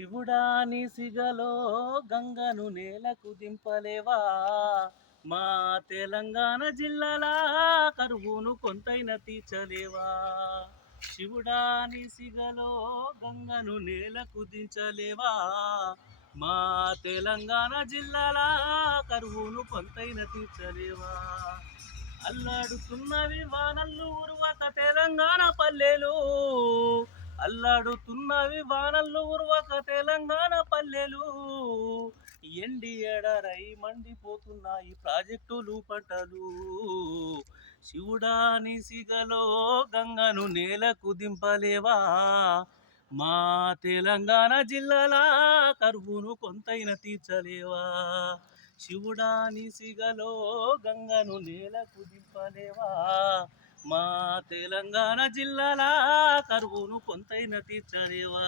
శివుడా నీ సిగలో గంగను నేలకు దింపలేవా, మా తెలంగాణ జిల్లాల కరువును కొంతైన తీర్చలేవా. శివుడా నీ సిగలో గంగను నేలకు దించలేవా, మా తెలంగాణ జిల్లాల కరువును కొంతైన తీర్చలేవా. అల్లాడుతున్నవి వానల్లు ఉరువక తెలంగాణ పల్లెలు, అల్లాడుతున్నవి వానల్లు ఉరువక తెలంగాణ పల్లెలు. ఎండి ఎడరై మండిపోతున్నాయి ప్రాజెక్టులు పంటలు. శివుడా నీ సిగలో గంగను నేలకు దింపలేవా, మా తెలంగాణ జిల్లాల కరువును కొంతైన తీర్చలేవా. శివుడా నీ సిగలో గంగను నేలకు దింపలేవా, మా తెలంగాణ జిల్లాల కరువును కొంతైన తీర్చలేవా.